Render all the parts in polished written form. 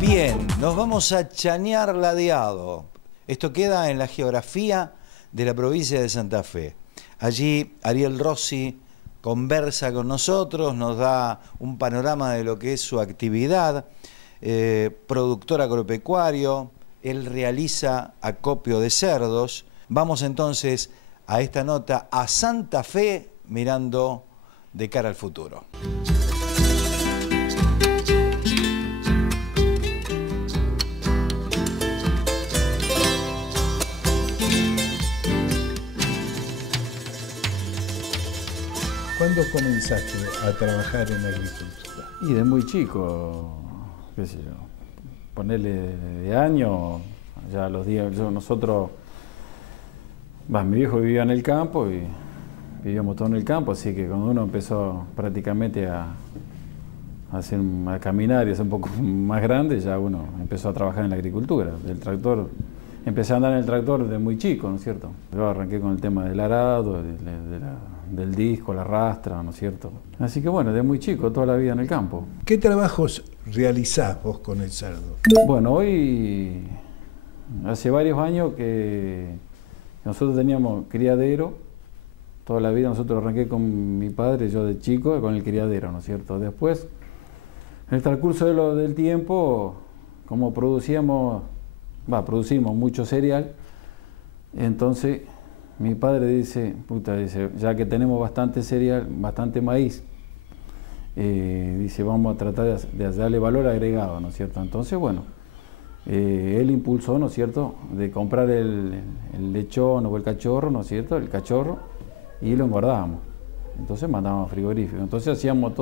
Bien, nos vamos a Chañar Ladeado. Esto queda en la geografía de la provincia de Santa Fe. Allí Ariel Rossi conversa con nosotros, nos da un panorama de lo que es su actividad, productor agropecuario, él realiza acopio de cerdos. Vamos entonces a esta nota a Santa Fe mirando de cara al futuro. ¿Cuándo comenzaste a trabajar en agricultura? Y de muy chico, qué sé yo, ponerle de año, ya los días, mi viejo vivía en el campo y vivíamos todo en el campo, así que cuando uno empezó prácticamente a caminar y a ser un poco más grande, ya uno empezó a trabajar en la agricultura, del tractor. Empecé a andar en el tractor de muy chico, ¿no es cierto? Yo arranqué con el tema del arado, del disco, la rastra, ¿no es cierto? Así que bueno, de muy chico, toda la vida en el campo. ¿Qué trabajos realizás vos con el cerdo? Bueno, hoy, hace varios años que nosotros teníamos criadero, toda la vida nosotros arranqué con mi padre, yo de chico, con el criadero, ¿no es cierto? Después, en el transcurso del tiempo, como producimos mucho cereal, entonces mi padre dice, ya que tenemos bastante cereal, bastante maíz, dice, vamos a tratar de darle valor agregado, ¿no es cierto? Entonces, bueno, él impulsó, ¿no es cierto?, de comprar el lechón o el cachorro, ¿no es cierto?, el cachorro, y lo engordábamos. Entonces mandábamos frigorífico. Entonces hacíamos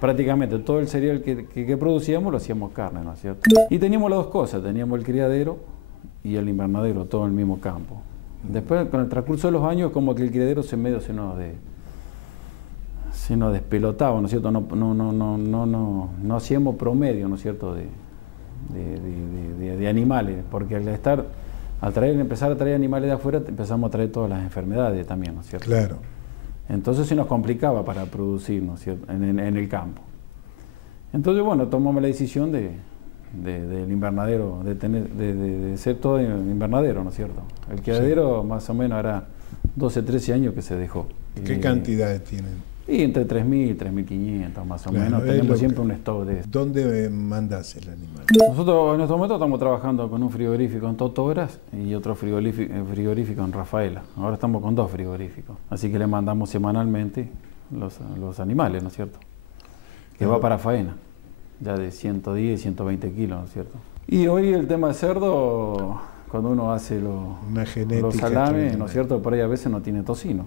prácticamente todo el cereal que producíamos lo hacíamos carne, ¿no es cierto? Y teníamos las dos cosas, teníamos el criadero y el invernadero, todo en el mismo campo. Después, con el transcurso de los años, como que el criadero se nos despelotaba, ¿no es cierto? No hacíamos promedio, ¿no es cierto?, de animales, porque empezar a traer animales de afuera, empezamos a traer todas las enfermedades también, ¿no es cierto? Claro. Entonces se nos complicaba para producir, ¿no es cierto?, en el campo. Entonces, bueno, tomamos la decisión del invernadero, de ser todo invernadero, ¿no es cierto? El criadero más o menos hará 12, 13 años que se dejó. ¿Qué cantidades tienen? Y entre 3.000, 3.500 más o menos. Tenemos siempre un stock de eso. ¿Dónde mandás el animal? Nosotros en este momento estamos trabajando con un frigorífico en Totoras y otro frigorífico en Rafaela. Ahora estamos con 2 frigoríficos. Así que le mandamos semanalmente los animales, ¿no es cierto? Que va para faena, ya de 110, 120 kilos, ¿no es cierto? Y hoy el tema de cerdo, cuando uno hace los salames, ¿no es cierto? Por ahí a veces no tiene tocino.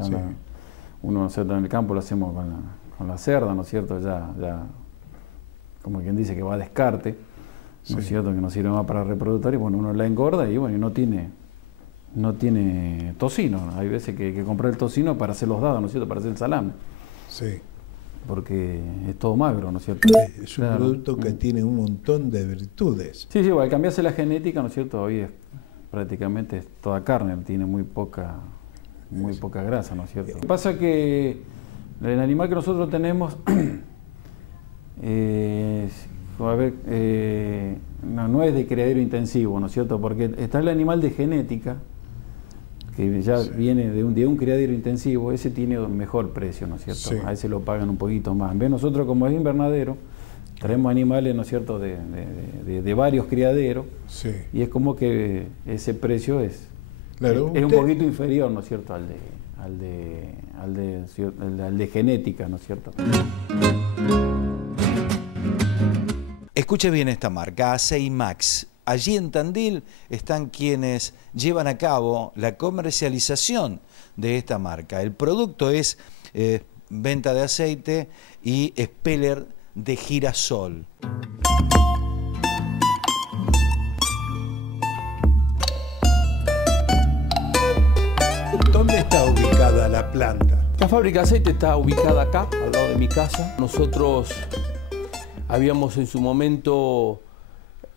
Sí. Uno, ¿no es cierto?, en el campo lo hacemos con la cerda, ¿no es cierto? Ya como quien dice que va a descarte, ¿no es cierto?, que no sirve más para reproductor, y bueno, uno la engorda y bueno, y no tiene tocino. Hay veces que hay que comprar el tocino para hacer los dados, ¿no es cierto?, para hacer el salame. Sí. Porque es todo magro, ¿no es cierto? Es un producto que tiene un montón de virtudes. Sí, bueno, al cambiarse la genética, ¿no es cierto?, hoy prácticamente es toda carne, tiene muy poca grasa, ¿no es cierto? Lo que pasa es que el animal que nosotros tenemos no es de criadero intensivo, ¿no es cierto? Porque está el animal de genética, que ya viene de un criadero intensivo, ese tiene mejor precio, ¿no es cierto? Sí. A ese lo pagan un poquito más. En vez nosotros, como es invernadero, traemos animales, ¿no es cierto?, de varios criaderos, sí, y es como que ese precio es un poquito inferior, ¿no es cierto?, al de genética, ¿no es cierto? Escuche bien esta marca, Aceimax. Allí en Tandil están quienes llevan a cabo la comercialización de esta marca. El producto es venta de aceite y expeller de girasol. ¿Dónde está ubicada la planta? La fábrica de aceite está ubicada acá, al lado de mi casa. Nosotros habíamos en su momento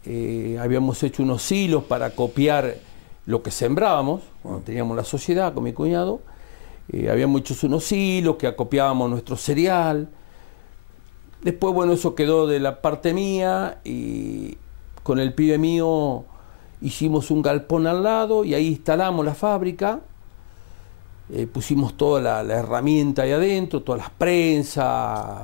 hecho unos silos para copiar lo que sembrábamos, cuando teníamos la sociedad con mi cuñado. Habíamos hecho unos silos que acopiábamos nuestro cereal. Después, bueno, eso quedó de la parte mía y con el pibe mío hicimos un galpón al lado y ahí instalamos la fábrica. Pusimos toda la herramienta ahí adentro, todas las prensas,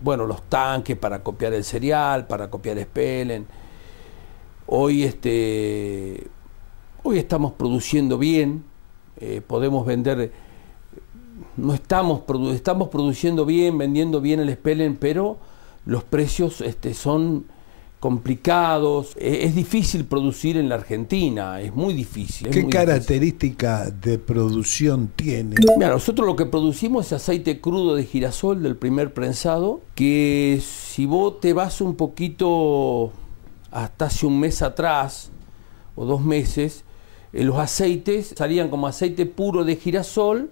bueno, los tanques para copiar el cereal, para copiar Spelen. Hoy estamos produciendo bien, podemos vender, no estamos produciendo bien, vendiendo bien el Spelen, pero los precios son complicados, es difícil producir en la Argentina, es muy difícil. ¿Qué característica de producción tiene? Mira, nosotros lo que producimos es aceite crudo de girasol del primer prensado, que si vos te vas un poquito hasta hace un mes atrás, o 2 meses, los aceites salían como aceite puro de girasol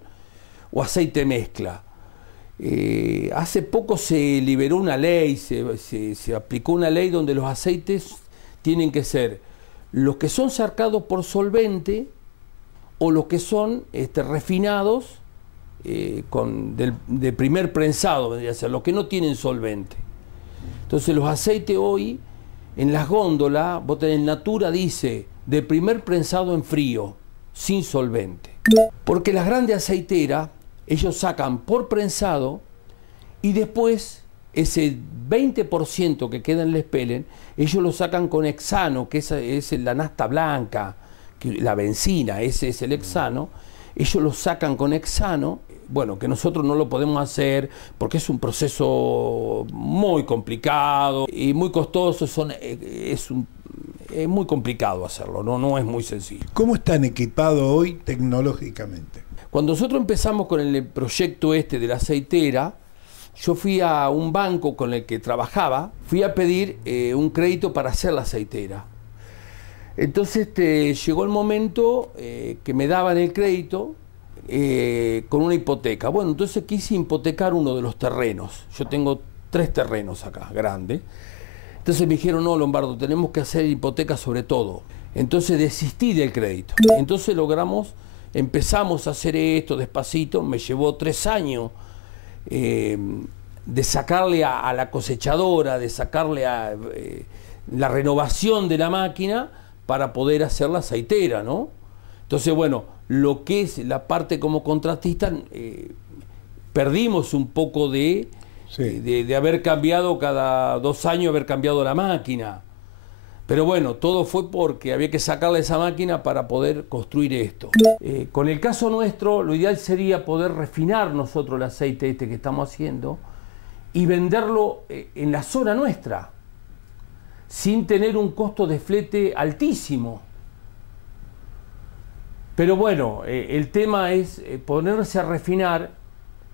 o aceite mezcla. Hace poco se liberó una ley, se aplicó una ley donde los aceites tienen que ser los que son sacados por solvente o los que son refinados de primer prensado, vendría a ser, los que no tienen solvente. Entonces los aceites hoy en las góndolas, vos tenés Natura, dice de primer prensado en frío, sin solvente. Porque las grandes aceiteras, ellos sacan por prensado y después ese 20% que queda en el Spelen, ellos lo sacan con hexano, que es la nafta blanca, la benzina, ese es el hexano. Ellos lo sacan con hexano, bueno, que nosotros no lo podemos hacer porque es un proceso muy complicado y muy costoso, es muy complicado hacerlo, no es muy sencillo. ¿Cómo están equipados hoy tecnológicamente? Cuando nosotros empezamos con el proyecto de la aceitera, yo fui a un banco con el que trabajaba, fui a pedir un crédito para hacer la aceitera. Entonces llegó el momento que me daban el crédito con una hipoteca. Bueno, entonces quise hipotecar uno de los terrenos. Yo tengo 3 terrenos acá, grandes. Entonces me dijeron, no, Lombardo, tenemos que hacer hipoteca sobre todo. Entonces desistí del crédito. Entonces empezamos a hacer esto despacito, me llevó 3 años de sacarle a la cosechadora, de sacarle a la renovación de la máquina para poder hacer la aceitera, ¿no? Entonces, bueno, lo que es la parte como contratista, perdimos un poco de haber cambiado cada 2 años, haber cambiado la máquina. Pero bueno, todo fue porque había que sacarle esa máquina para poder construir esto. Con el caso nuestro, lo ideal sería poder refinar nosotros el aceite que estamos haciendo y venderlo en la zona nuestra, sin tener un costo de flete altísimo. Pero bueno, el tema es ponerse a refinar,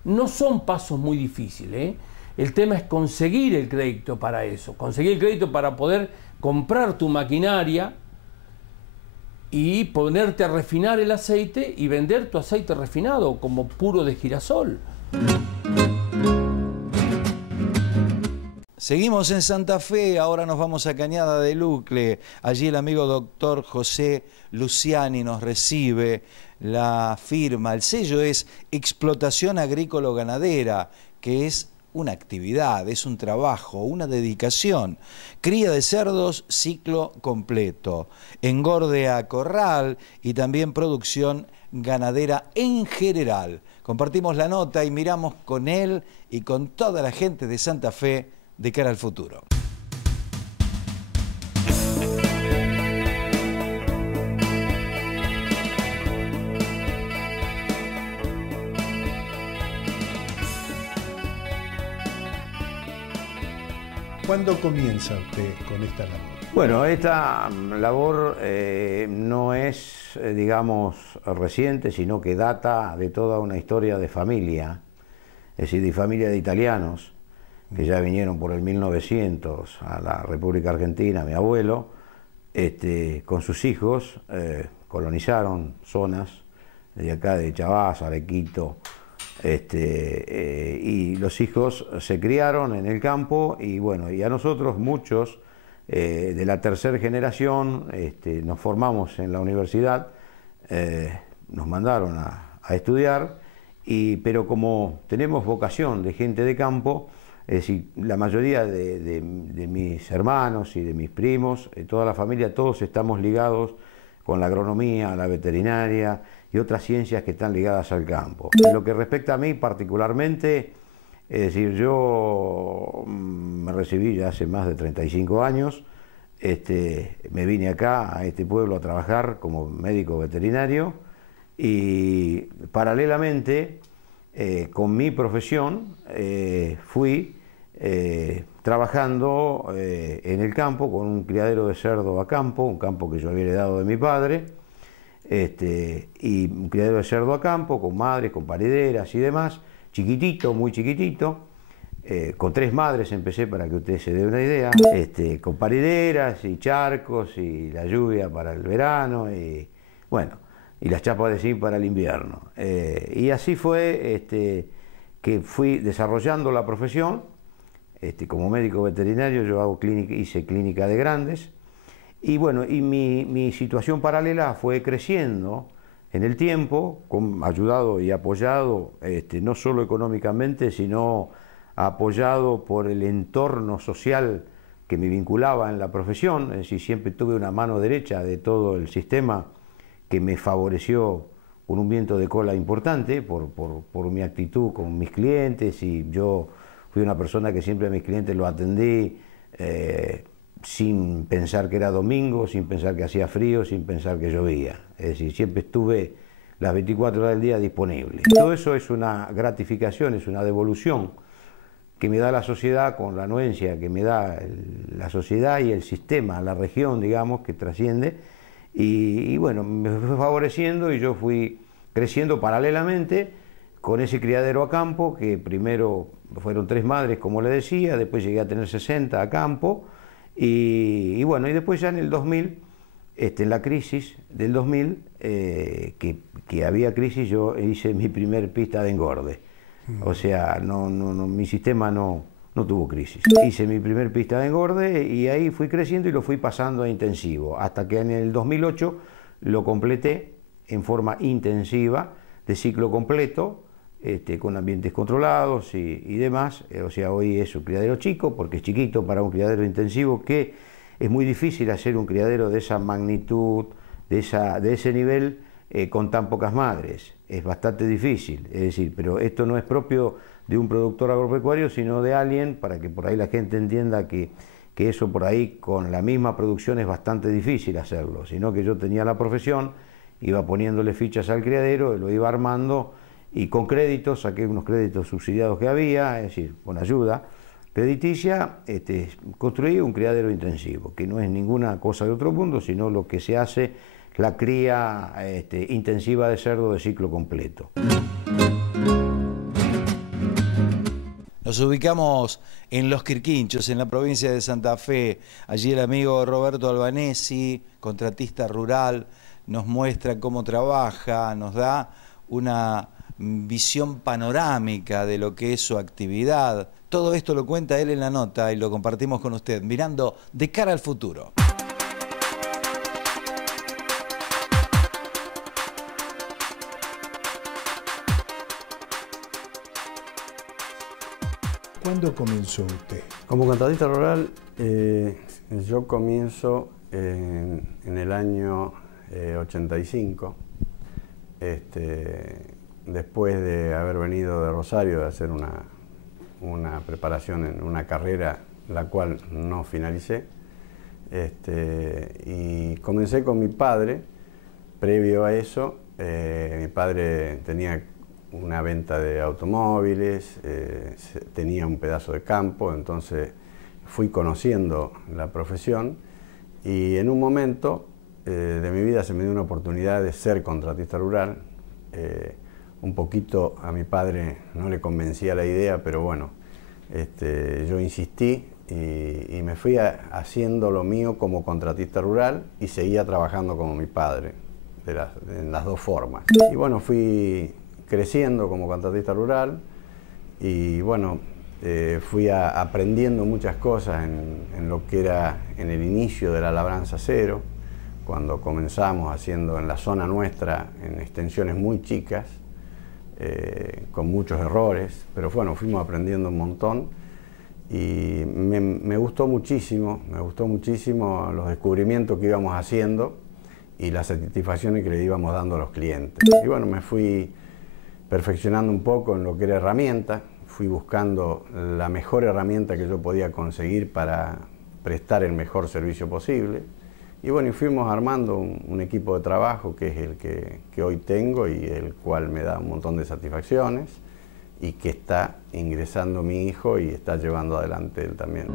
no son pasos muy difíciles, El tema es conseguir el crédito para eso, conseguir el crédito para poder comprar tu maquinaria y ponerte a refinar el aceite y vender tu aceite refinado como puro de girasol. Seguimos en Santa Fe, ahora nos vamos a Cañada de Lucle. Allí el amigo doctor José Luciani nos recibe. La firma, el sello es Explotación Agrícola-Ganadera, que es una actividad, es un trabajo, una dedicación. Cría de cerdos, ciclo completo. Engorde a corral y también producción ganadera en general. Compartimos la nota y miramos con él y con toda la gente de Santa Fe de cara al futuro. ¿Cuándo comienza usted con esta labor? Bueno, esta labor no es, digamos, reciente, sino que data de toda una historia de familia, es decir, de familia de italianos, que ya vinieron por el 1900 a la República Argentina, mi abuelo, con sus hijos, colonizaron zonas de acá, de Chavás, Arequito, y los hijos se criaron en el campo y bueno, y a nosotros muchos de la tercera generación nos formamos en la universidad, nos mandaron a estudiar, pero como tenemos vocación de gente de campo, Es decir, la mayoría de mis hermanos y de mis primos, toda la familia, todos estamos ligados con la agronomía, la veterinaria y otras ciencias que están ligadas al campo. En lo que respecta a mí particularmente, es decir, yo me recibí ya hace más de 35 años, me vine acá a este pueblo a trabajar como médico veterinario y paralelamente con mi profesión fui trabajando en el campo con un criadero de cerdo a campo, un campo que yo había heredado de mi padre, y un criadero de cerdo a campo con madres, con parideras y demás, chiquitito, muy chiquitito, con 3 madres empecé para que ustedes se den una idea, con parideras y charcos y la lluvia para el verano y bueno, y las chapas de zinc para el invierno. Y así fue que fui desarrollando la profesión. Como médico veterinario yo hice clínica de grandes y bueno, y mi situación paralela fue creciendo en el tiempo, ayudado y apoyado no solo económicamente, sino apoyado por el entorno social que me vinculaba en la profesión. Es decir, siempre tuve una mano derecha de todo el sistema que me favoreció con un viento de cola importante por mi actitud con mis clientes, y yo fui una persona que siempre a mis clientes lo atendí sin pensar que era domingo, sin pensar que hacía frío, sin pensar que llovía. Es decir, siempre estuve las 24 horas del día disponible. Todo eso es una gratificación, es una devolución que me da la sociedad con la anuencia que me da la sociedad y el sistema, la región, digamos, que trasciende. Y bueno, me fue favoreciendo y yo fui creciendo paralelamente con ese criadero a campo, que primero fueron 3 madres, como le decía, después llegué a tener 60 a campo, y bueno, y después ya en el 2000, en la crisis del 2000, que había crisis, yo hice mi primer pista de engorde. O sea, mi sistema no tuvo crisis. Hice mi primer pista de engorde y ahí fui creciendo y lo fui pasando a intensivo, hasta que en el 2008 lo completé en forma intensiva, de ciclo completo, con ambientes controlados y demás. O sea, hoy es un criadero chico, porque es chiquito para un criadero intensivo, que es muy difícil hacer un criadero de esa magnitud, de ese nivel, con tan pocas madres. Es bastante difícil, es decir, pero esto no es propio de un productor agropecuario, sino de alguien, para que por ahí la gente entienda que eso por ahí con la misma producción es bastante difícil hacerlo, sino que yo tenía la profesión, iba poniéndole fichas al criadero, lo iba armando, y con créditos, saqué unos créditos subsidiados que había, es decir, con ayuda crediticia, construí un criadero intensivo, que no es ninguna cosa de otro mundo, sino lo que se hace, la cría intensiva de cerdo de ciclo completo. Nos ubicamos en Los Quirquinchos, en la provincia de Santa Fe. Allí el amigo Roberto Albanesi, contratista rural, nos muestra cómo trabaja, nos da una visión panorámica de lo que es su actividad. Todo esto lo cuenta él en la nota y lo compartimos con usted, mirando de cara al futuro. ¿Cuándo comenzó usted? Como contratista rural, yo comienzo en el año 85, después de haber venido de Rosario, de hacer una preparación en una carrera la cual no finalicé, y comencé con mi padre. Previo a eso, mi padre tenía una venta de automóviles, tenía un pedazo de campo, entonces fui conociendo la profesión, y en un momento de mi vida se me dio una oportunidad de ser contratista rural. Un poquito a mi padre no le convencía la idea, pero bueno, yo insistí y me fui haciendo lo mío como contratista rural y seguía trabajando como mi padre, en las dos formas. Y bueno, fui creciendo como contratista rural y bueno, fui aprendiendo muchas cosas en lo que era en el inicio de la labranza cero, cuando comenzamos haciendo en la zona nuestra en extensiones muy chicas, con muchos errores, pero bueno, fuimos aprendiendo un montón. Y me gustó muchísimo los descubrimientos que íbamos haciendo y las satisfacciones que le íbamos dando a los clientes. Y bueno, me fui perfeccionando un poco en lo que era herramienta, fui buscando la mejor herramienta que yo podía conseguir para prestar el mejor servicio posible. Y bueno, y fuimos armando un equipo de trabajo que es el que hoy tengo y el cual me da un montón de satisfacciones y que está ingresando mi hijo y está llevando adelante él también.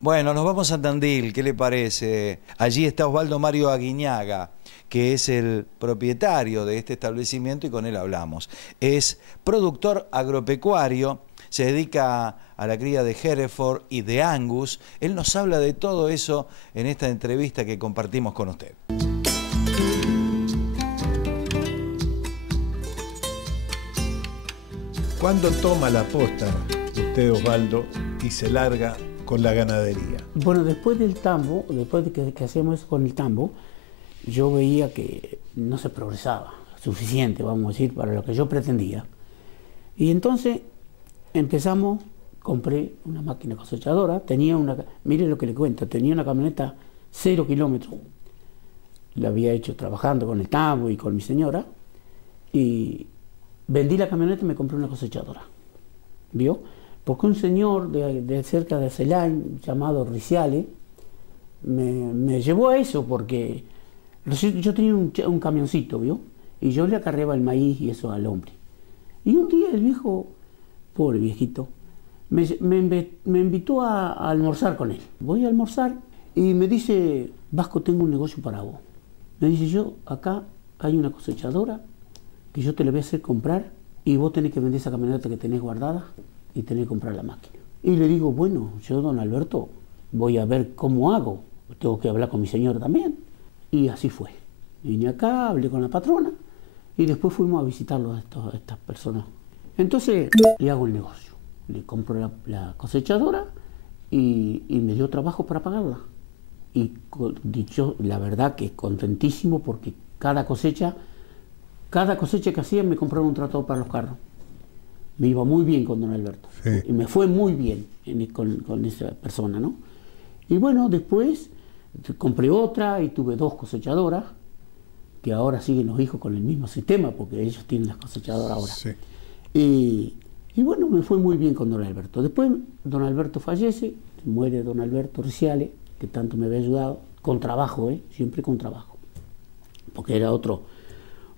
Bueno, nos vamos a Tandil, ¿qué le parece? Allí está Osvaldo Mario Aguiñaga, que es el propietario de este establecimiento y con él hablamos. Es productor agropecuario, se dedica a la cría de Hereford y de Angus. Él nos habla de todo eso en esta entrevista que compartimos con usted. ¿Cuándo toma la posta usted, Osvaldo, y se larga con la ganadería? Bueno, después del tambo, después de que hacíamos eso con el tambo, yo veía que no se progresaba suficiente, vamos a decir, para lo que yo pretendía. Y entonces compré una máquina cosechadora, mire lo que le cuento, tenía una camioneta 0 kilómetros, la había hecho trabajando con el tambo y con mi señora, y vendí la camioneta y me compré una cosechadora, ¿vio? Porque un señor de cerca de Celán, llamado Riciale, me llevó a eso, porque yo tenía un camioncito, ¿vio? Y yo le acarreaba el maíz y eso al hombre. Y un día el viejo, pobre viejito, me invitó a almorzar con él. Voy a almorzar y me dice: Vasco, tengo un negocio para vos. Me dice: acá hay una cosechadora que yo te la voy a hacer comprar y vos tenés que vender esa camioneta que tenés guardada y tenés que comprar la máquina. Y le digo: bueno, yo, don Alberto, voy a ver cómo hago. Tengo que hablar con mi señor también. Y así fue. Vine acá, hablé con la patrona y después fuimos a visitarlo a estas personas. Entonces le hago el negocio. Le compro la cosechadora y me dio trabajo para pagarla. Y dicho, la verdad que contentísimo, porque cada cosecha que hacía me compraba un tractor para los carros. Me iba muy bien con don Alberto. Sí. Y me fue muy bien con esa persona, ¿no? Y bueno, después compré otra y tuve 2 cosechadoras, que ahora siguen los hijos con el mismo sistema, porque ellos tienen las cosechadoras ahora. Sí. Y bueno, me fue muy bien con don Alberto. Después don Alberto fallece, muere don Alberto Riciale, que tanto me había ayudado, con trabajo, siempre con trabajo. Porque era otro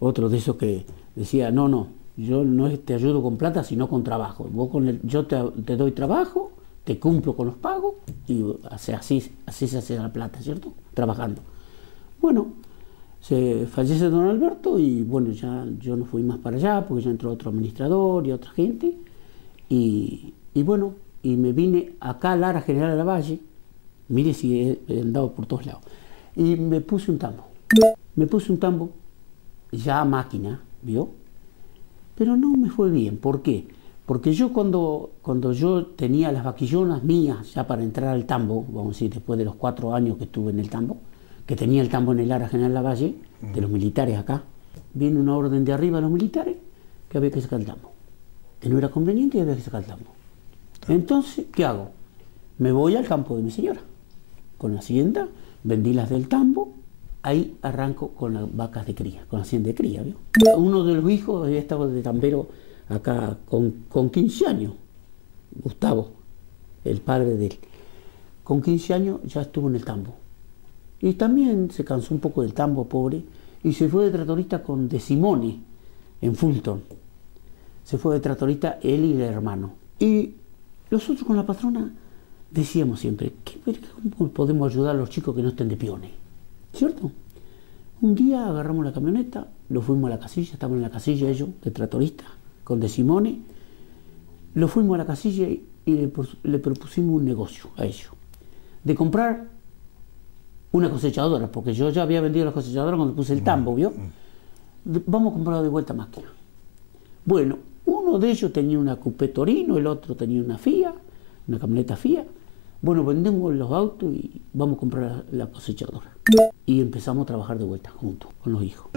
de esos que decía: no, yo no te ayudo con plata, sino con trabajo. Yo te doy trabajo, te cumplo con los pagos, y así se hace la plata, ¿cierto? Trabajando. Bueno, se fallece don Alberto y bueno, ya yo no fui más para allá, porque ya entró otro administrador y otra gente. Y bueno, y me vine acá a Lara, General Lavalle. Mire si he andado por todos lados. Y me puse un tambo. Ya a máquina, ¿vio? Pero no me fue bien. ¿Por qué? Porque yo cuando yo tenía las vaquillonas mías ya para entrar al tambo, vamos a decir, después de los 4 años que estuve en el tambo, que tenía el tambo en el Lara General Lavalle, de los militares acá, viene una orden de arriba a los militares que había que sacar el tambo. Que no era conveniente y había que sacar el tambo. Entonces, ¿qué hago? Me voy al campo de mi señora. Con la hacienda, vendí las del tambo. Ahí arranco con las vacas de cría, con la hacienda de cría, ¿vio? Uno de los hijos había estado de tambero acá con 15 años, Gustavo, el padre de él. Con 15 años ya estuvo en el tambo. Y también se cansó un poco del tambo, pobre, y se fue de tractorista con De Simone, en Fulton. Se fue de tractorista él y el hermano. Y nosotros con la patrona decíamos siempre: ¿cómo podemos ayudar a los chicos que no estén de piones? ¿Cierto? Un día agarramos la camioneta, lo fuimos a la casilla, estaban en la casilla ellos, de tractorista, con De Simone. Lo fuimos a la casilla y le propusimos un negocio a ellos, de comprar una cosechadora, porque yo ya había vendido la cosechadora cuando puse el tambo, ¿vio? Vamos a comprar de vuelta máquina. Bueno, uno de ellos tenía una Coupé Torino, el otro tenía una Fiat, una camioneta Fiat. Bueno, vendemos los autos y vamos a comprar la cosechadora. Y empezamos a trabajar de vuelta juntos con los hijos.